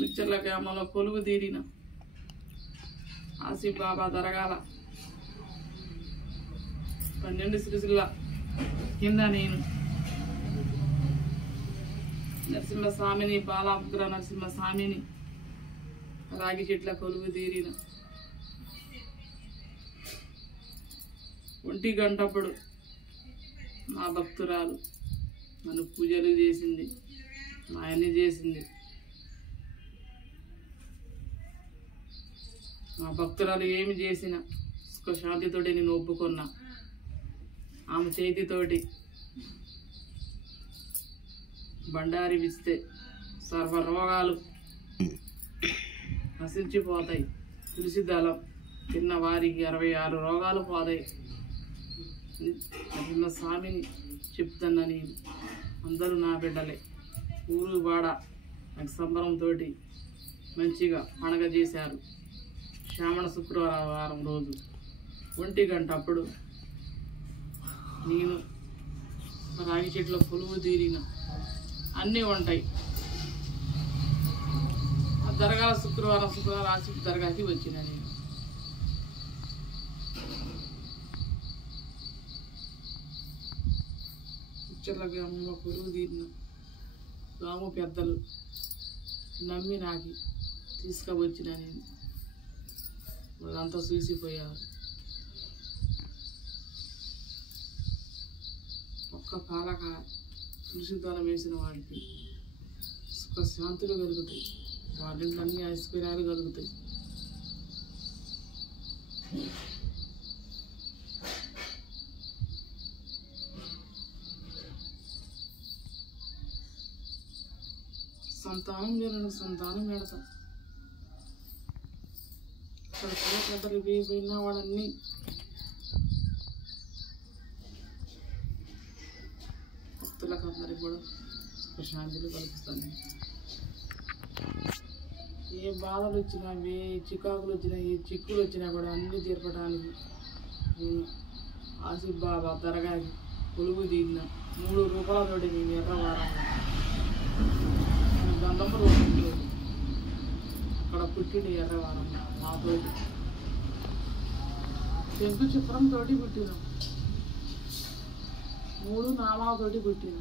మిక్చర్ల గ్రామంలో కొలువు తీరిన ఆసిఫ్ బాబా దరగాల 12 సిరిసిల్ల కింద నేను నరసింహస్వామిని బాలాపుత్ర నరసింహస్వామిని రాగి చెట్ల కొలువు తీరిన 1 గంటప్పుడు మా భక్తురాలు నన్ను పూజలు చేసింది, మా అన్ని చేసింది. మా భక్తురాలు ఏమి చేసినా శాంతితోటి నేను ఒప్పుకున్నా. ఆమె చేతితోటి బండారి విస్తే సర్వ రోగాలు నశించిపోతాయి. తులసి దళం తిన్న వారికి 66 రోగాలు పోతాయి. నిన్న స్వామిని చెప్తున్నా. నేను అందరూ నా బిడ్డలే. ఊరు వాడ నాకు సంబరంతో మంచిగా పండగ చేశారు. శ్రావణ శుక్రవారం రోజు 1 గంటప్పుడు నేను రాగి చెట్ల కొలువు తీరిన అన్నీ ఉంటాయి. ఆ దర్గా శుక్రవారం ఆసిఫ్ దర్గాకి వచ్చిన నేను. పిచ్చర్ల గ్రామంలో కొలువు తీరిన గ్రామ పెద్దలు నమ్మి నాకు తీసుకువచ్చిన నేను. వాళ్ళంతా చూసిపోయారు. ఒక్క పాలక తులసిదానం వేసిన వాడికి సుఖ శాంతులు కలుగుతాయి. వాటిని అన్ని ఐశ్వర్యాలు కలుగుతాయి. సంతానం లేని సంతానం పెడతాం. ఇక్కడ పెద్దలు వేయిపోయినా వాడన్నీ భక్తులకు అందరికి కూడా ప్రశాంతులు కలుపుతాను. ఏ బాధలు వచ్చినా, ఏ చికాకులు వచ్చినా, ఏ చిక్కులు వచ్చినా కూడా అన్నీ తీర్పడానికి నేను ఆసిఫ్ బాబా దర్గాకి కొలువు తీరిన 3 రూపాయలతోటి నేను ఎర్రవారం గంధపు రోజులు అక్కడ పుట్టిన ఎర్రవారం మాతో శంకు చిత్రంతో పుట్టిన 3 నామాలతోటి పుట్టిన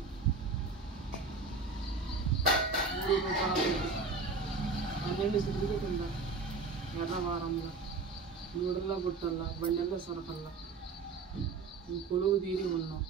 3 రూపాయలతోటి 12 సిద్ధులు కింద ఎర్రవారంలో నూడల్ల గుట్టల్లా బండెల్ల సరకల్లా కొలువు తీరి ఉన్నాం.